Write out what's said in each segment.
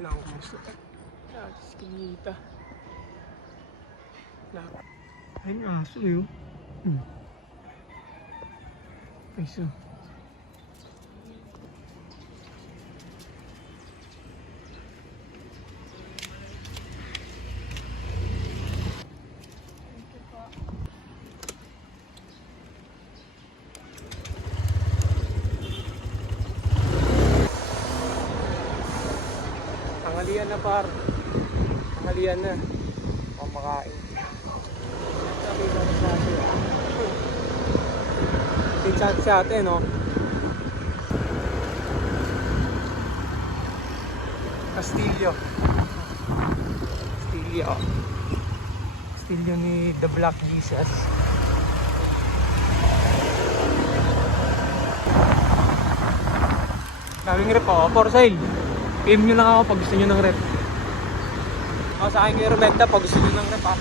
Nakumusta. Skinita. Ay, aso yun. Aso. Tanghalian na par. Tanghalian na. Pamakain. Sabi ko sa atin. Chat sa atin, no? Castillo. Castillo. Castillo ni The Black Jesus. Daming rep ako. For sale. PM nyo lang ako pag gusto nyo ng rep. Ako sa akin kayo rumenta pag gusto nyo ng rep, ha.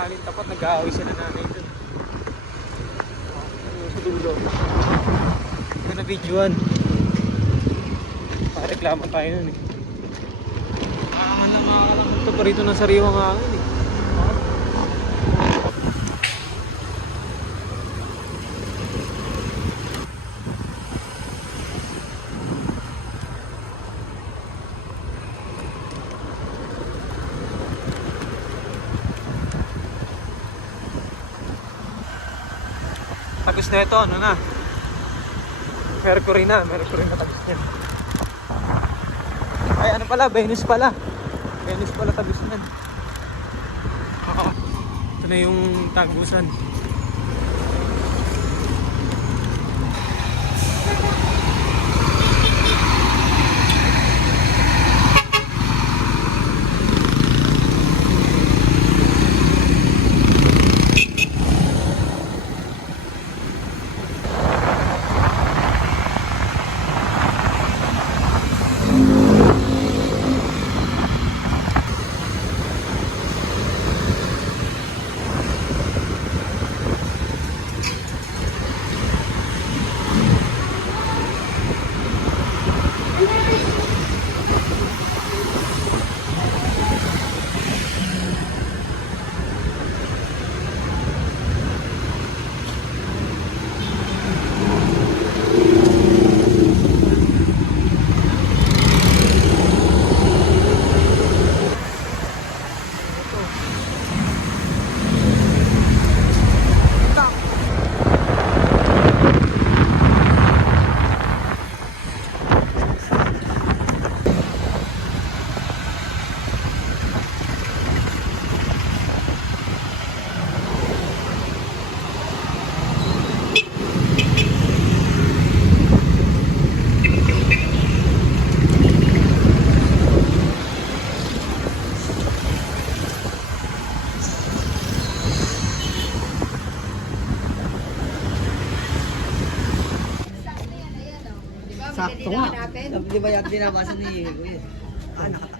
Halin tapat, nag-aaway sila nanay dun. Sa dulo. Ito na videoan. Pareklamo tayo nun eh. Paraman na makakalamot ito pa rito ng sariwang hangin eh. Tagos na ito, ano na? Mercury na tagos niya. Ay, ano pala? Venus pala tagos niyan. Oo. Ito na yung tagusan. Sakto nga. Di ba yung dinabasa ni Kuya? Nakataas.